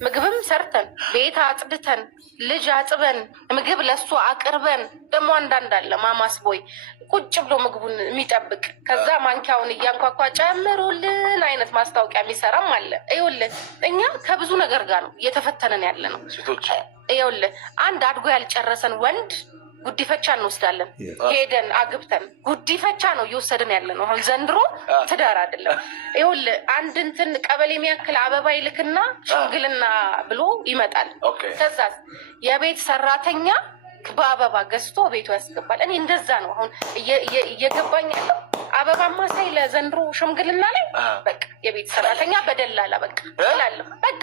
ምግብም ሰርተን ቤት አጽድተን ልጅ አጥበን ምግብ ለሱ አቅርበን ደግሞ አንዳንድ አለ ማማስ ቦይ ቁጭ ብሎ ምግቡን የሚጠብቅ ከዛ ማንኪያውን እያንኳኳ ጨምሩልን አይነት ማስታወቂያ የሚሰራም አለ። ይኸውልህ እኛ ከብዙ ነገር ጋር ነው እየተፈተነን ያለ ነው። ይኸውልህ አንድ አድጎ ያልጨረሰን ወንድ ጉዲፈቻ እንወስዳለን። ሄደን አግብተን ጉዲፈቻ ነው እየወሰድን ያለ ነው። አሁን ዘንድሮ ትዳር አይደለም። ይኸውልህ አንድ እንትን ቀበሌ የሚያክል አበባ ይልክና ሽምግልና ብሎ ይመጣል። ከዛ የቤት ሰራተኛ በአበባ ገዝቶ ቤቱ ያስገባል። እኔ እንደዛ ነው አሁን እየገባኝ ያለው። አበባማ ሳይ ለዘንድሮ ሽምግልና ላይ በቃ የቤት ሰራተኛ በደላላ በቃ እላለሁ። በቃ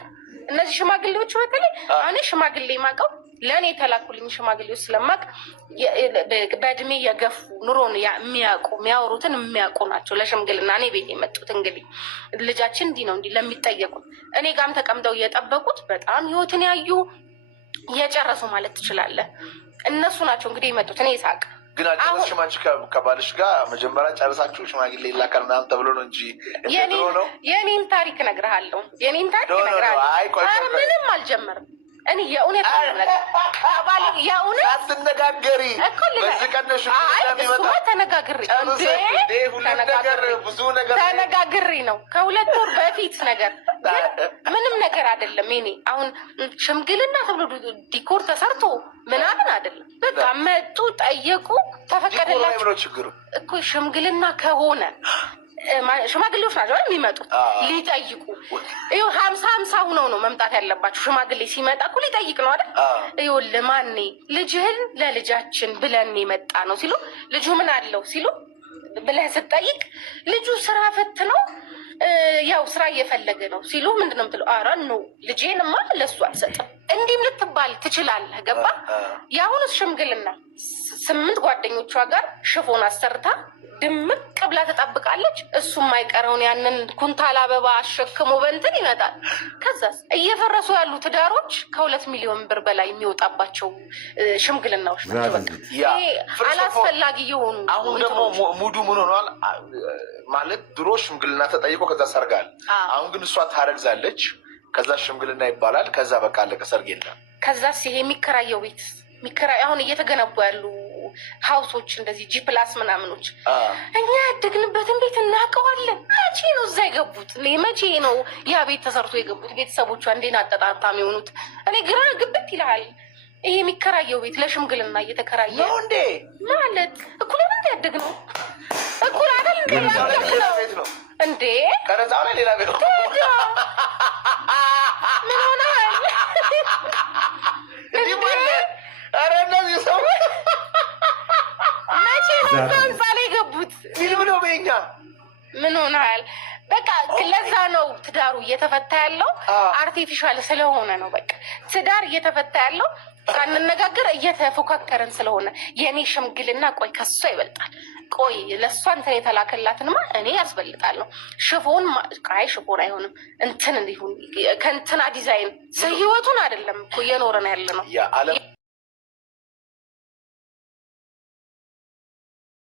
እነዚህ ሽማግሌዎች በተለይ እኔ ሽማግሌ ማቀው ለእኔ የተላኩልኝ ሽማግሌዎች ስለማቅ በእድሜ የገፉ ኑሮን የሚያውቁ የሚያወሩትን የሚያውቁ ናቸው። ለሽምግልና እኔ ቤት የመጡት እንግዲህ ልጃችን እንዲህ ነው እንዲህ ለሚጠየቁት እኔ ጋም ተቀምጠው እየጠበቁት በጣም ህይወትን ያዩ እየጨረሱ ማለት ትችላለህ። እነሱ ናቸው እንግዲህ የመጡት። እኔ ሳቅ ግን አልጨረስሽም አንቺ ከባልሽ ጋር መጀመሪያ ጨረሳችሁ ሽማግሌ ይላካል ምናምን ተብሎ ነው እንጂ የኔን ታሪክ እነግርሃለሁ። የኔን ታሪክ እነግርሃለሁ። ምንም አልጀመርም። እኔ የእውነት አትነጋገሪ ተነጋግሬ ነው ከሁለት ወር በፊት ነገር ምንም ነገር አይደለም። ኔ አሁን ሽምግልና ተብሎ ዲኮር ተሰርቶ ምናምን አይደለም። በቃ መጡ፣ ጠየቁ፣ ተፈቀደላቸው እኮ ሽምግልና ከሆነ ሽማግሌዎች ናቸው የሚመጡት ሊጠይቁ። ይኸው 50-50 ሁነው ነው መምጣት ያለባቸው። ሽማግሌ ሲመጣ እኮ ሊጠይቅ ነው አይደል? ይኸውልህ ማኔ ልጅህን ለልጃችን ብለን የመጣ ነው ሲሉ ልጁ ምን አለው ሲሉ ብለህ ስትጠይቅ ልጁ ስራ ፈት ነው ያው ስራ እየፈለገ ነው ሲሉ ምንድነው የምትለው? ኧረ ነው ልጄንማ ለሱ አልሰጥም እንዲህም ልትባል ትችላለህ። ገባ? የአሁኑስ ሽምግልና 8 ጓደኞቿ ጋር ሽፎን አሰርታ ድምቅ ብላ ተጠብቃለች። እሱም አይቀረውን ያንን ኩንታል አበባ አሸክሞ በእንትን ይመጣል። ከዛስ እየፈረሱ ያሉ ትዳሮች ከ2 ሚሊዮን ብር በላይ የሚወጣባቸው ሽምግልናዎች ናቸው። ይሄ አላስፈላጊ የሆኑ አሁን ደግሞ ሙዱ ምን ሆኗል ማለት ድሮ ሽምግልና ተጠይቆ ከዛ ሰርጋል። አሁን ግን እሷ ታረግዛለች፣ ከዛ ሽምግልና ይባላል፣ ከዛ በቃ አለቀ፣ ሰርግ የለም። ከዛስ ይሄ የሚከራየው ቤት አሁን እየተገነቡ ያሉ ሀውሶች እንደዚህ ጂ+ ምናምኖች እኛ ያደግንበትን ቤት እናውቀዋለን። መቼ ነው እዛ የገቡት? መቼ ነው ያ ቤት ተሰርቶ የገቡት? ቤተሰቦቿ እንዴት አጠጣጣም የሆኑት? እኔ ግራ ግብት ይልሃል። ይሄ የሚከራየው ቤት ለሽምግልና እየተከራየ ነው እንዴ ማለት እኩል ነው እንዴ? ያደግ ነው እኩል አይደል እንዴ? ያደግ ነው እንዴ? ቀረጻው ላይ ሌላ ቤት ነው። ምን ሆነሃል? ኧረ እነዚህ ሰው መቼ ነው ህንፃ ላይ የገቡት? ፊልም ነው በኛ። ምን ሆነሃል? በቃ ለዛ ነው ትዳሩ እየተፈታ ያለው አርቲፊሻል ስለሆነ ነው። በቃ ትዳር እየተፈታ ያለው ሳንነጋገር እየተፎካከረን ስለሆነ የኔ ሽምግልና ቆይ ከሷ ይበልጣል፣ ቆይ ለሷ እንትን የተላከላትንማ እኔ ያስበልጣለሁ። ሽፎን ሽፎን አይሆንም እንትን ይሁን ከእንትና ዲዛይን ህይወቱን አይደለም እኮ እየኖረን ያለ ነው።